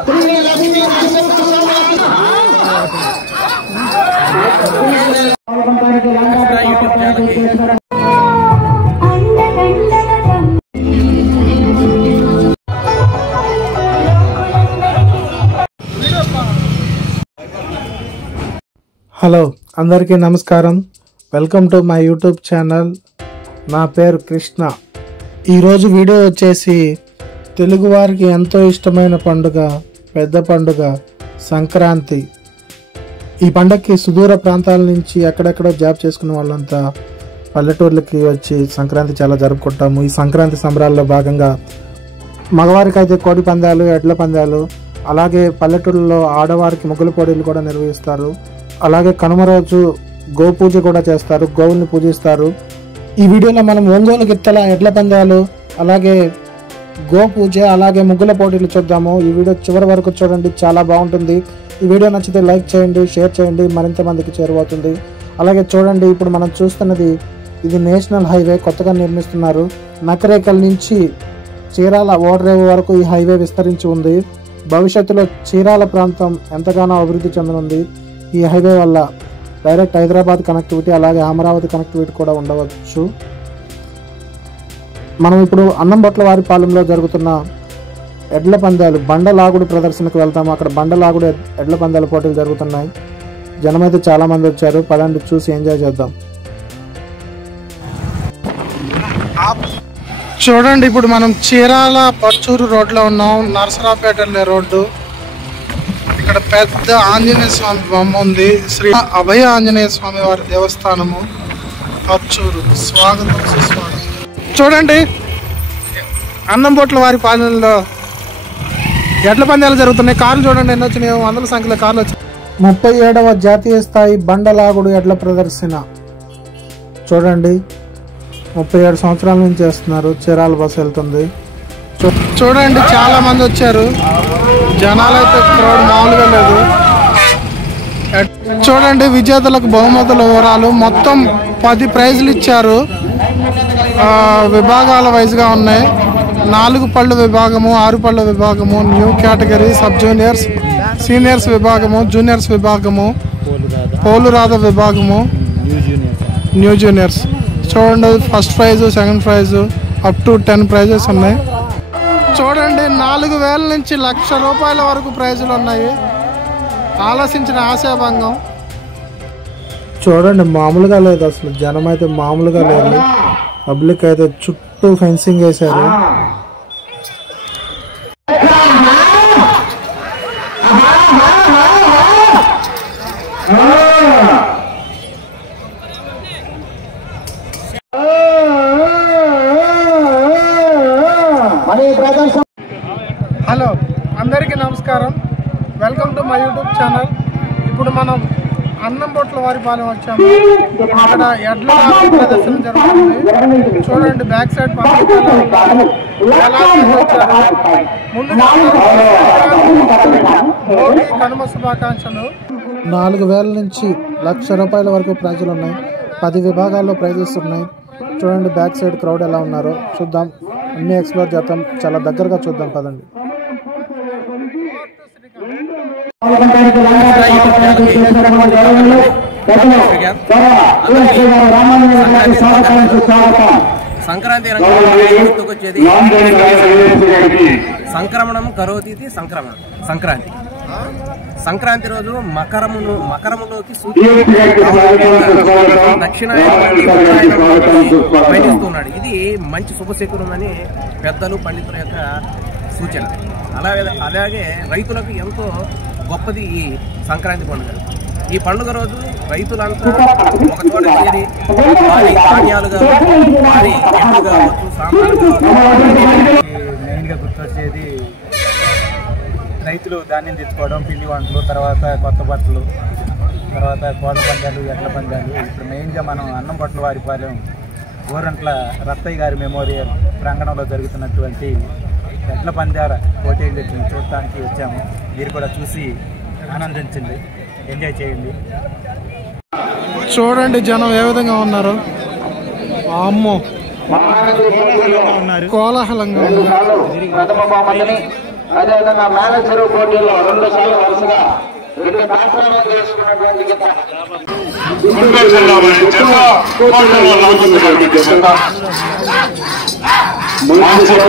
Hello అందరికీ నమస్కారం. Welcome to my YouTube channel. నా పేరు కృష్ణ. ఈరోజు వీడియో వచ్చేసి తెలుగువారికి ఎంతో ఇష్టమైన పండుగ, పెద్ద పండుగ సంక్రాంతి. ఈ పండగకి సుదూర ప్రాంతాల నుంచి ఎక్కడెక్కడో జాబ్ చేసుకునే వాళ్ళంతా పల్లెటూర్లకి వచ్చి సంక్రాంతి చాలా జరుపుకుంటాము. ఈ సంక్రాంతి సంబరాల్లో భాగంగా మగవారికి అయితే కోడి పందాలు, ఎడ్ల పందాలు, అలాగే పల్లెటూళ్ళలో ఆడవారికి ముగ్గుల పోటీలు కూడా నిర్వహిస్తారు. అలాగే కనుమ రోజు గోపూజ కూడా చేస్తారు, గోవుల్ని పూజిస్తారు. ఈ వీడియోలో మనం ఒంగోలు గిత్తల ఎడ్ల పందాలు, అలాగే గోపూజ, అలాగే ముగ్గుల పోటీలు చూద్దాము. ఈ వీడియో చివరి వరకు చూడండి, చాలా బాగుంటుంది. ఈ వీడియో నచ్చితే లైక్ చేయండి, షేర్ చేయండి, మరింత మందికి చేరువవుతుంది. అలాగే చూడండి, ఇప్పుడు మనం చూస్తున్నది ఇది నేషనల్ హైవే, కొత్తగా నిర్మిస్తున్నారు. నకరేకల్ నుంచి చీరాల ఓడరేవు వరకు ఈ హైవే విస్తరించి ఉంది. భవిష్యత్తులో చీరాల ప్రాంతం ఎంతగానో అభివృద్ధి చెందనుంది. ఈ హైవే వల్ల డైరెక్ట్ హైదరాబాద్ కనెక్టివిటీ, అలాగే అమరావతి కనెక్టివిటీ కూడా ఉండవచ్చు. మనం ఇప్పుడు అన్నంబొట్ల వారిపాలెంలో జరుగుతున్న ఎడ్ల పందాలు బండలాగుడు ప్రదర్శనకు వెళ్తాము. అక్కడ బండలాగుడు ఎడ్ల పందాల పోటీలు జరుగుతున్నాయి. జనమైతే చాలా మంది వచ్చారు. పదండి చూసి ఎంజాయ్ చేద్దాం. చూడండి, ఇప్పుడు మనం చీరాల పర్చూరు రోడ్లో ఉన్నాం. నరసరావుపేట వెళ్ళే రోడ్డు. ఇక్కడ పెద్ద ఆంజనేయ స్వామి బొమ్మ ఉంది. శ్రీ అభయ ఆంజనేయ స్వామి వారి దేవస్థానము, పర్చూరు. స్వాగతం, సుస్వాగతం. చూడండి, అన్నంబొట్ల వారి పాలనలో ఎడ్ల పందాలు జరుగుతున్నాయి. కార్లు చూడండి ఎన్ని వచ్చినాయి, వందల సంఖ్యలో కార్లు వచ్చాయి. 37వ జాతీయ స్థాయి బండలాగుడు ఎడ్ల ప్రదర్శన. చూడండి, 37 సంవత్సరాల నుంచి చేస్తున్నారు. చీరాల బస్సు వెళ్తుంది. చూడండి, చాలా మంది వచ్చారు. జనాలు అయితే క్రౌడ్ మామూలుగా లేదు. చూడండి, విజేతలకు బహుమతుల వివరాలు. మొత్తం 10 ప్రైజులు ఇచ్చారు. విభాగాల వైజ్గా ఉన్నాయి. 4 పళ్ళు విభాగము, 6 పళ్ళ విభాగము, new category, sub juniors, seniors విభాగము, జూనియర్స్ విభాగము, పోలురాధ విభాగము, న్యూ జూనియర్స్. చూడండి, first prize, second prize, up to 10 prizes ఉన్నాయి. చూడండి, 4000 నుంచి ₹1,00,000 వరకు ప్రైజులు ఉన్నాయి. ఆలోచించిన ఆశాభంగం. చూడండి, మామూలుగా లేదు అసలు. జనం అయితే మామూలుగా లేదు. పబ్లిక్ అయితే చుట్టూ ఫెన్సింగ్ వేశారు. హలో అందరికీ నమస్కారం. Welcome to my YouTube channel. ఇప్పుడు మనం అన్నంబొట్ల వారిపాలెం వచ్చాము. అక్కడ ఎడ్ల ప్రదర్శన జరుగుతుంది. చూడండి, బ్యాక్ సైడ్ పబ్లిక్ ముందుగా కనుమ శుభాకాంక్షలు. 4000 నుంచి ₹1,00,000 వరకు ప్రైజులు ఉన్నాయి. 10 విభాగాల్లో ప్రైజెస్ ఉన్నాయి. చూడండి, బ్యాక్ సైడ్ క్రౌడ్ ఎలా ఉన్నారో చూద్దాం. అన్ని ఎక్స్ప్లోర్ చేద్దాం. చాలా దగ్గరగా చూద్దాం, పదండి. సంక్రాంతి గుర్తుకొచ్చేది సంక్రమణం కరోతి సంక్రాంతి. సంక్రాంతి రోజు మకరములోకి దక్షిణాయనం పయనిస్తున్నాడు. ఇది మంచి శుభశకునం అని పెద్దలు, పండితుల యొక్క సూచన. అలాగే రైతులకు ఎంతో గొప్పది ఈ సంక్రాంతి పండుగ. ఈ పండుగ రోజు రైతులంతా ఒక చోట చేరి వారి ధాన్యాలు కావచ్చు, వారి ఎడ్లు కావచ్చు, సాంబారు కావచ్చు. మెయిన్గా గుర్తొచ్చేది రైతులు ధాన్యం తెచ్చుకోవడం, పిండి వంటలు, తర్వాత కొత్త బట్టలు, తర్వాత కోళ్ళ పందాలు, ఎడ్ల పందాలు. ఇప్పుడు మెయిన్గా మనం అన్నంబొట్ల వారిపాలెం ఊరంట్ల రత్తయ్య గారి మెమోరియల్ ప్రాంగణంలో జరుగుతున్నటువంటి ఎడ్ల పందాల పోటీలు చూడటానికి వచ్చాము. మీరు కూడా చూసి ఆనందించండి, ఎంజాయ్ చేయండి. చూడండి, జనం ఏ విధంగా ఉన్నారు. అమ్మో, కోలాహలంగా ఉన్నారు. అదేవిధంగా మేనేజర్ పోటీలో 2 సార్లు వరుసగా 2 డాక్టర్లు చేసుకున్నటువంటి గీత ఎంత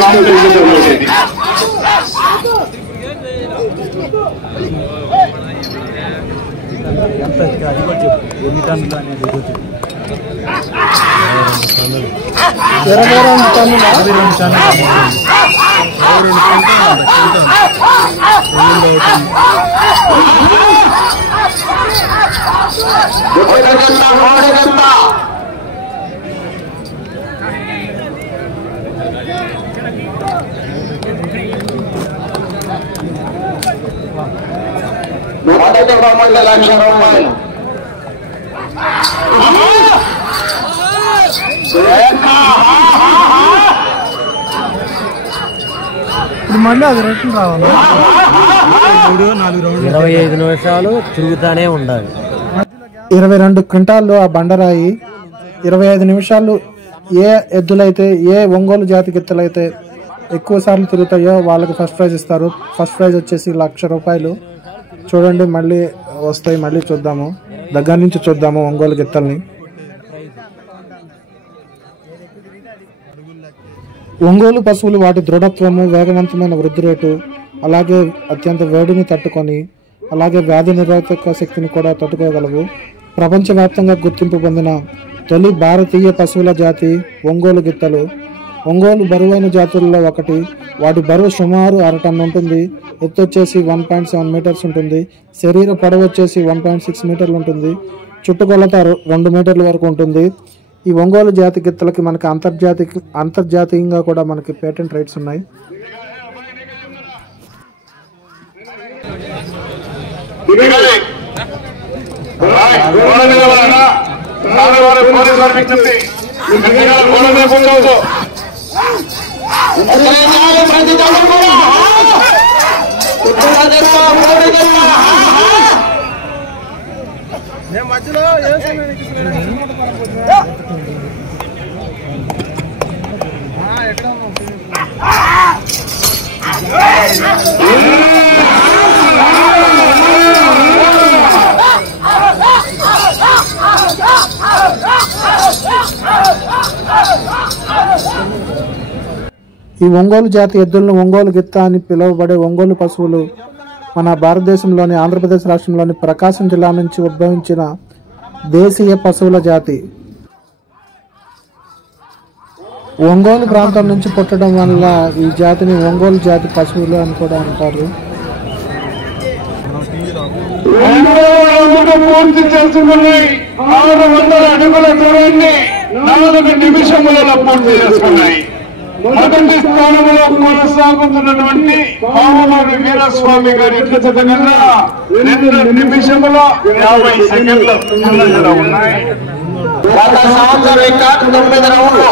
అది కూడా చెప్పు ఎన్ని టన్నులు అనేది 22 టన్నులా? 22 టన్నులు. మొదటి బొమ్మల 1,00,000 రూపాయలు. ఇప్పుడు మళ్ళీ అది రిటర్న్ రావాలి. 25 నిమిషాలు తిరుగుతానే ఉండాలి. 22 క్వింటాళ్ళు ఆ బండరాయి 25 నిమిషాలు ఏ ఎద్దులైతే ఏ ఒంగోలు జాతి గిత్తలైతే ఎక్కువ సార్లు తిరుగుతాయో వాళ్ళకి ఫస్ట్ ప్రైజ్ ఇస్తారు. ఫస్ట్ ప్రైజ్ వచ్చేసి 1,00,000 రూపాయలు. చూడండి మళ్ళీ వస్తాయి, మళ్ళీ చూద్దాము, దగ్గర నుంచి చూద్దాము ఒంగోలు గిత్తల్ని. ఒంగోలు పశువులు వాటి దృఢత్వము, వేగవంతమైన వృద్ధి రేటు, అలాగే అత్యంత వేడిని తట్టుకొని అలాగే వ్యాధి నిరోధక శక్తిని కూడా తట్టుకోగలవు. ప్రపంచవ్యాప్తంగా గుర్తింపు పొందిన తొలి భారతీయ పశువుల జాతి ఒంగోలు గిత్తలు. ఒంగోలు బరువైన జాతుల్లో ఒకటి. వాటి బరువు సుమారు 1/2 టన్ను ఉంటుంది. ఎత్తు వచ్చేసి 1.7 మీటర్స్ ఉంటుంది. శరీర పొడవు వచ్చేసి 1.6 మీటర్లు ఉంటుంది. చుట్టుకొలత 2 మీటర్ల వరకు ఉంటుంది. ఈ ఒంగోలు జాతి గిత్తలకి మనకి అంతర్జాతీయంగా కూడా మనకి పేటెంట్ రైట్స్ ఉన్నాయి. ఈ ఒంగోలు జాతి ఎద్దులను ఒంగోలు గిత్త అని పిలువబడే ఒంగోలు పశువులు మన భారతదేశంలోని ఆంధ్రప్రదేశ్ రాష్ట్రంలోని ప్రకాశం జిల్లా నుంచి ఉద్భవించిన దేశీయ పశువుల జాతి. ఒంగోలు ప్రాంతం నుంచి పుట్టడం వల్ల ఈ జాతిని ఒంగోలు జాతి పశువులు అని కూడా అంటారు. పూర్తి చేసుకున్నాయి. 600 అడుగుల దూరాన్ని 4 నిమిషములలో పూర్తి చేసుకున్నాయి. మొదటి స్థానంలో కొనసాగుతున్నటువంటి పాములూరి వీరస్వామి గారి ఎట్ల చదగల్లా 2 నిమిషముల 50 సెకండ్లు ముందంజలో ఉన్నాయి. గత సంవత్సరం రికార్డు 9 రౌండ్లు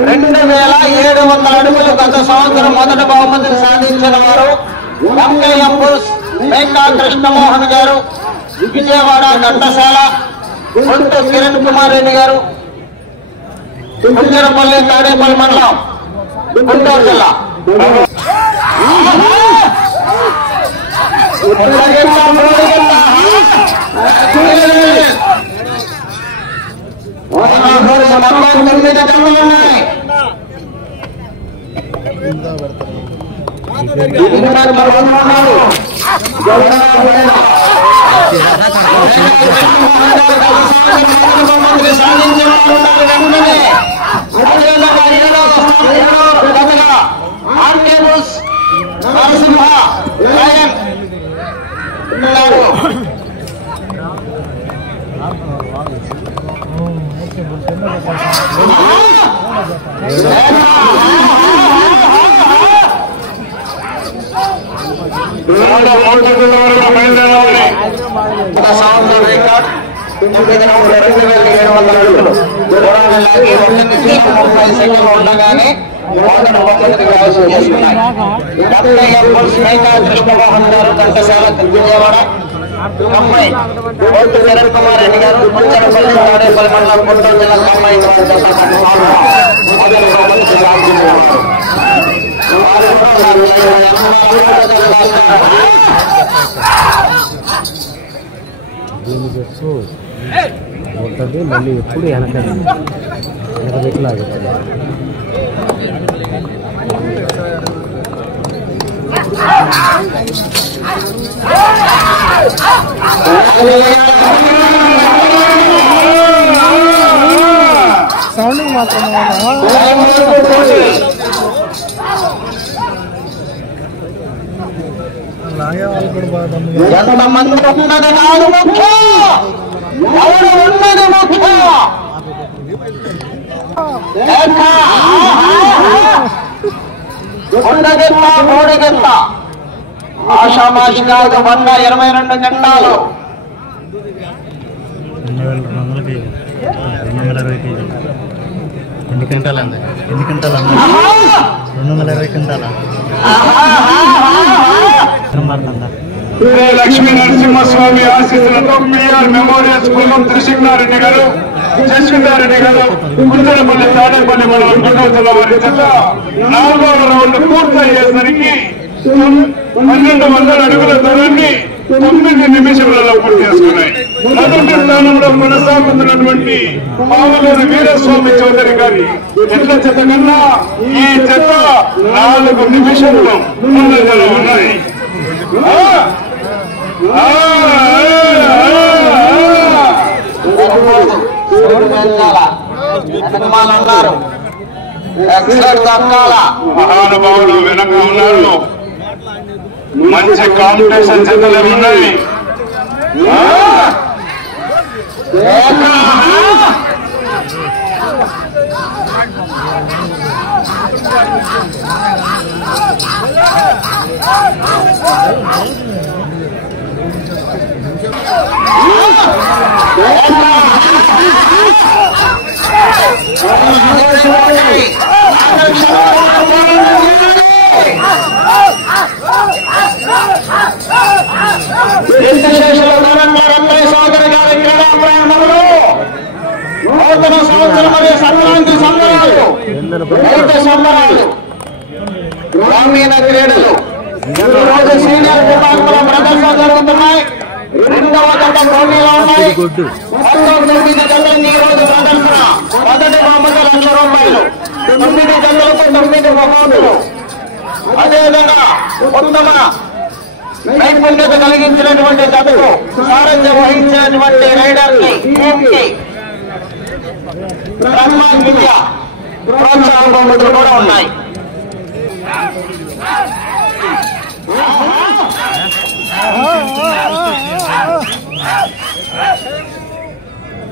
2700 అడుగులు గత సంవత్సరం మొదటి బహుమతిని సాధించిన వారు ఎంకేఎంపుస్ మేకా కృష్ణమోహన్ గారు, విజయవాడ ఘంటసాల, గుంటూరు కిరణ్ కుమార్ రెడ్డి గారు, కుంజరపల్లి తాడేపల్లి మండలం, గుంటూరు జిల్లా. ఉండగానే కృష్ణమోహన్ గారు ఘంటసాల విజయవాడ, కమ్మాయి కోర్టు కిరణ్ కుమార్ రెడ్డి గారు, కుంచరపల్లి తాడేపల్లి మండలం, గుంటూరు జిల్లా కమ్మాయి మొదటి బహుమతి సాధించారు. దీనికి ఎక్కువ ఉంటుంది, మళ్ళీ ఎప్పుడు వెనకబెట్టలాగా సౌండింగ్ మాత్రం లాగే వాళ్ళు కూడా బాగా ఎంతమంది ఉన్నది నాడు ముఖ్యం, ఎవరు ఉన్నది ముఖ్యం. ఉండగిత్త మూడిగిత్త ఆషామాషిగా 122 గంటలు 2200కి 220 కేజీలు. ఎన్ని క్వింటాలు అండి? 220 క్వింటాలా? శ్రీ లక్ష్మీ నరసింహస్వామి ఆశీస్సులతో పిఆర్ మెమోరియల్స్ కులం త్రిశింగారెడ్డి గారు, జస్విందారెడ్డి గారు, గుంజలపల్లి తాడేపల్లి మండలం గుంటూరు జిల్లా వారి చేత 4వ రౌండ్ పూర్తయ్యేసరికి 1200 అడుగుల దూరాన్ని 9 నిమిషాలలో పూర్తి చేసుకున్నాయి. మొదటి స్థానంలో కొనసాగుతున్నటువంటి పావులూరు వీరస్వామి చౌదరి గారి ఎట్ల చెత్త కన్నా ఈ చెత్త 4 నిమిషంలో ముందంజలో ఉన్నాయి. మహానుభావులు వెనక ఉన్నారు. మంచి కాంపిటీషన్ జతలు ఉన్నాయి. నూతన సంవత్సరం మరియు సంక్రాంతి సంబరాలు, రైతు సంబరాలు, గ్రామీణ క్రీడలు ఈరోజు సీనియర్ విభాగంలో ప్రదర్శన జరుగుతున్నాయి. 2వ జత పోటీలో ఉన్నాయి. మొత్తం 9 జతలు ఈ రోజు ప్రదర్శన. మొదటి బహుమతి ₹1,00,000, 9 జతలకు 9 బహుమతులు. అదేవిధంగా ఉత్తమ నైపుణ్యత కలిగించినటువంటి జతకు సారథ్యం వహించినటువంటి రైడర్ కి బ్రహ్మాన్ విద్య ప్రోత్సాహ బహుమతులు కూడా ఉన్నాయి.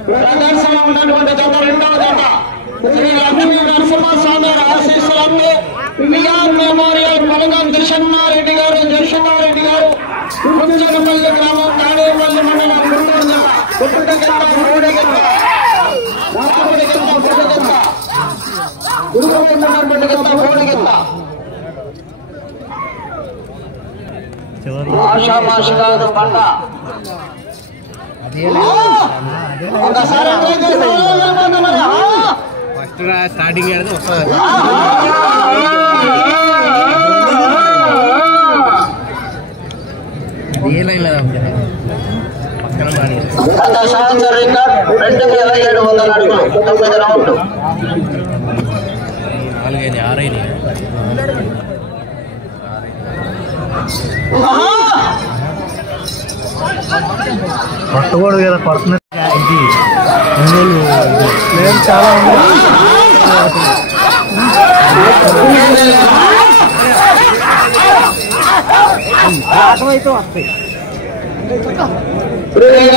ప్రదర్శన ఉన్నటువంటి జత 2వ జత శ్రీ లక్ష్మీ నరసింహస్వామి ఆశీస్సులతో పిఆర్ మెమోరియల్ పలగం దిశన్నారెడ్డి గారు, జర్షన్నారెడ్డి గారు, గుంజలపల్లి గ్రామం, తాడేపల్లి మండలం, గుంటూరు జిల్లా. గుట్టుగిత్త మూడిగిత్త, రాముడిగిత్త పొడిగిత్త, గురుగోవిందం పొడిగిత్త మూడిగిత్త. ఆషామాషి కాదు పంట. ఒకసారి ఫస్ట్ స్టార్టింగ్ అనేది వస్తుంది. ఏ లైన్ లేదా పక్కన మాడి 2700 అడుగులు 9 రౌండ్లు. 4 6 పట్టుకోడు కదా, పడుతున్నది నేను చాలా అయితే వస్తాయి.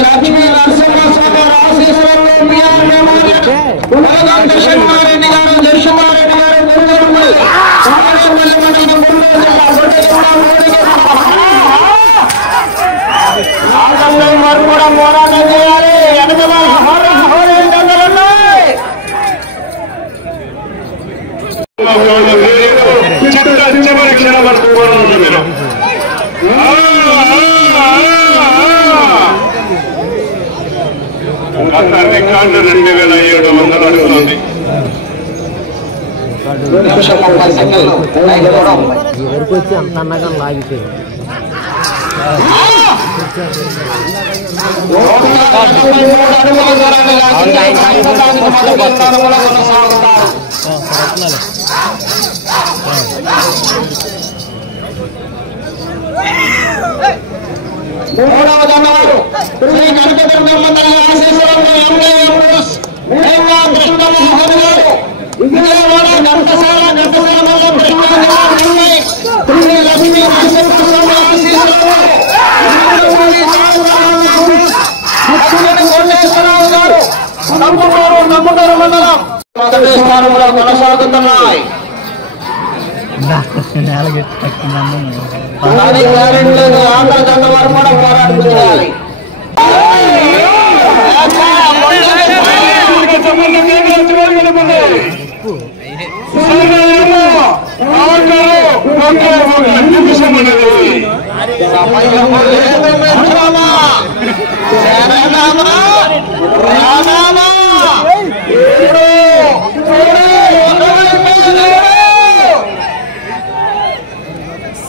లక్ష్మీ నరసింహస్వామి ఆశీస్సులతో పిఆర్ మెమోరియల్ పలగం దిశన్నారెడ్డి గారు, జర్షన్నారెడ్డి గారు, గురుగోవిందం తాడేపల్లి మండలం, గుంటూరు జిల్లా. వారు కూడా పోరాటం చేయాలి. వెనక చివరి క్షణ వరకు పోరాటం మీరు. గత రికార్డు 2700 అడుగుతుంది. నిమిషం 30 సెకండ్లు లైన్ దూరం. ఈ వరకు వచ్చి అంత అన్నగా లాగిపోయింది. 183 అడుగుల దూరాన్ని లాగి మొదటి స్థానంలో కొనసాగుతారు. మూడవ జనవారు శ్రీ కనకదుర్గమ్మ తల్లి ఆశీస్సులతో ఎంకేఎంఎస్ మేఘా కృష్ణమోహన్ గారు విజయవాడ ఘంటసాల మండలం కృష్ణా జిల్లా నుండి శ్రీ లక్ష్మీ నరసింహస్వామి ఆశీస్సులతో కోటేశ్వరరావు గారు నమ్ముటూరు మండలం మొదటి స్థానంలో కొనసాగుతున్నాయి. కానీ గ్యారెంటీ లేదు, ఆంధ్ర జెండా వారు కూడా పోరాటం చేయాలి.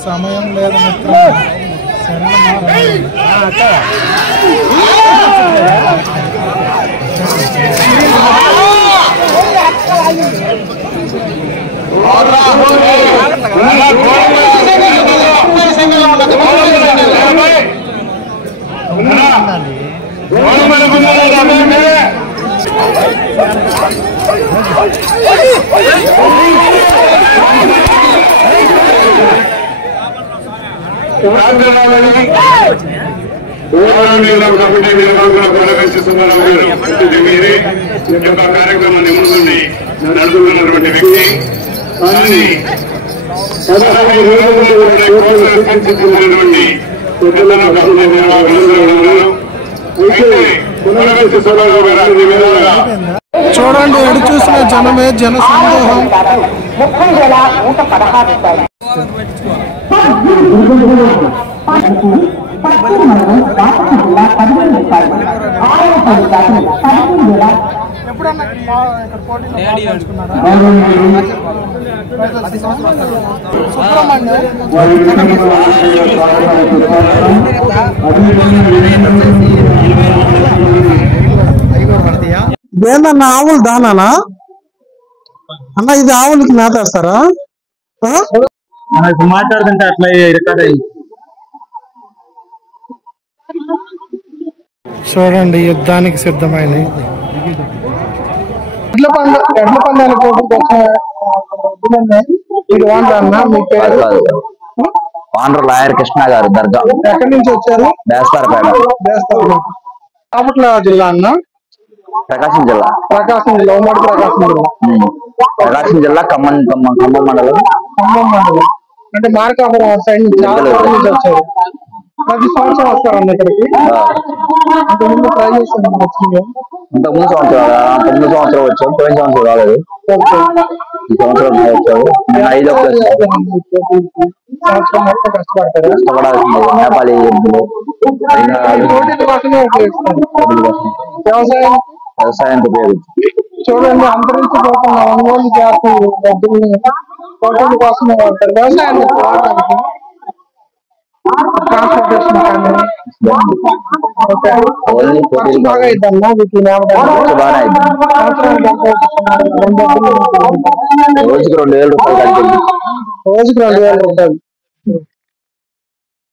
సమయం లేదు మిత్ర. కార్యక్రమాన్ని ముందుండి నడుపుతున్నటువంటి వ్యక్తి చూడండి, ఎడు చూసిన జనమే జన సందోహం. 30,116 ఏందన్నా ఆవులు దానా అన్న? ఇది ఆవులకి మేతేస్తారా? మాట్లాడుతుంటే అట్లా రికార్డ్ అయింది. చూడండి, యుద్ధానికి సిద్ధమైన ఎడ్ల పందాల మీ పేరు? పాండ్ర లాయర్ కృష్ణ గారు దర్గా. ఎక్కడి నుంచి వచ్చారు? బేస్తారపేట. బాపట్ల జిల్లా అన్న? ప్రకాశం జిల్లా. ఉమ్మడి ప్రకాశం జిల్లా ఖమ్మం మండలం. అంటే మార్కాపురం సైడ్ నుంచి చాలా దూరం నుంచి వచ్చారు. ప్రతి సంవత్సరం వస్తారన్న ఇక్కడికి? అంతకుముందు ట్రై చేస్తాను. ఇంతకుముందు సంవత్సరం వచ్చాం, పోయిన సంవత్సరం రాలేదు. ఈ సంవత్సరం వచ్చాము. 5వ సంవత్సరం మొత్తం కష్టపడతారు. కష్టపడాల్సింది నేపాలి కోసమే ఉపయోగిస్తారు. వ్యవసాయానికి ఉపయోగించి చూడండి, అంతరించిపోతున్న ఒంగోలు జాతి డబ్బుల్ని పోటీల కోసమే వాడతారు. వ్యవసాయానికి ట్రాన్స్పోర్టేషన్ కానీ బాగా అయిద్దన్నా వీటిని రోజుకి 2,000 రూపాయలు. రోజుకి 2,000 రూపాయలు.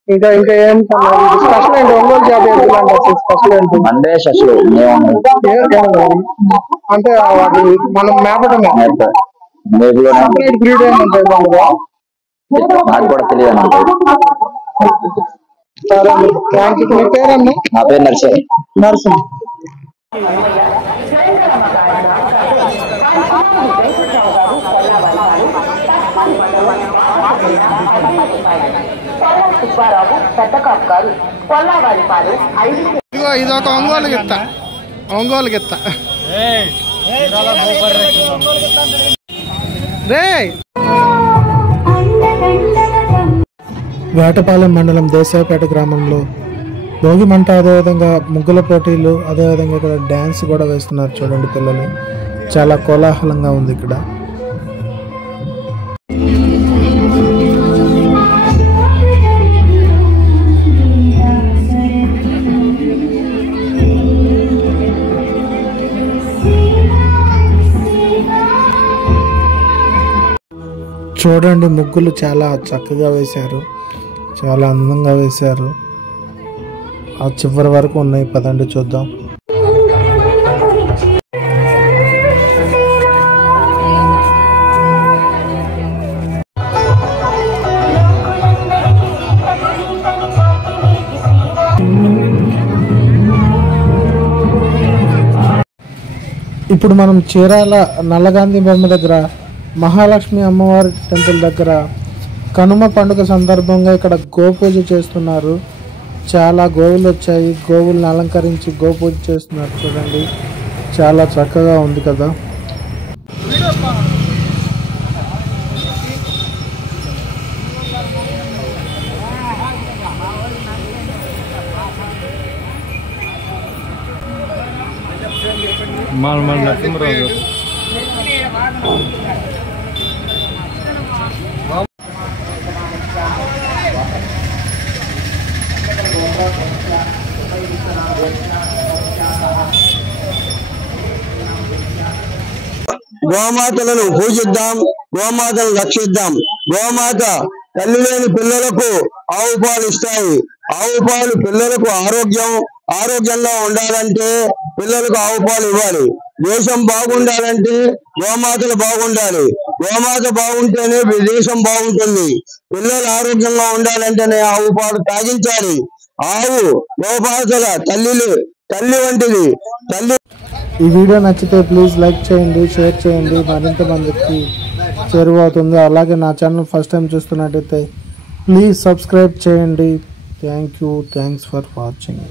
ఇంకా ఏం స్పెషల్ ఏంటి? ఒంగోలు జాతి స్పెషల్ ఏంటి? అంటే శశులు అంటే వాటి మనం మేపటమే. బ్రీడ్ ఏమంటాయి? నాకు కూడా తెలియదు. సరే అండి, థ్యాంక్ యూ. మీ పేరన్నా? నా పేరు నర్సింగ్. ఇదొక ఒంగోలు గిత్త. వేటపాలెం మండలం దేశాయపేట గ్రామంలో భోగి మంట, అదేవిధంగా ముగ్గుల పోటీలు, అదేవిధంగా ఇక్కడ డ్యాన్స్ కూడా వేస్తున్నారు. చూడండి, పిల్లలు చాలా కోలాహలంగా ఉంది ఇక్కడ. చూడండి, ముగ్గులు చాలా చక్కగా వేశారు, చాలా అందంగా వేశారు. ఆ చివరి వరకు ఉన్నాయి, పదండి చూద్దాం. ఇప్పుడు మనం చీరాల నల్లగాంధీ బొమ్మ దగ్గర మహాలక్ష్మి అమ్మవారి టెంపుల్ దగ్గర కనుమ పండుగ సందర్భంగా ఇక్కడ గోపూజ చేస్తున్నారు. చాలా గోవులు వచ్చాయి, గోవుల్ని అలంకరించి గోపూజ చేస్తున్నారు. చూడండి, చాలా చక్కగా ఉంది కదా. గోమాతలను పూజిద్దాం, గోమాతను రక్షిద్దాం. గోమాత తల్లి లేని పిల్లలకు ఆవు పాలు ఇస్తాయి. ఆవు పాలు పిల్లలకు ఆరోగ్యంగా ఉండాలంటే పిల్లలకు ఆవు పాలు ఇవ్వాలి. దేశం బాగుండాలంటే గోమాతలు బాగుండాలి. గోమాత బాగుంటేనే దేశం బాగుంటుంది. పిల్లలు ఆరోగ్యంగా ఉండాలంటేనే ఆవు పాలు తాగించాలి. ఆవు గోమాతల తల్లి వంటిది. ఈ వీడియో నచ్చితే ప్లీజ్ లైక్ చేయండి, షేర్ చేయండి, మరింత మందికి చేరువవుతుంది. అలాగే నా ఛానల్ ఫస్ట్ టైం చూస్తున్నట్టయితే ప్లీజ్ సబ్స్క్రైబ్ చేయండి. Thanks for watching.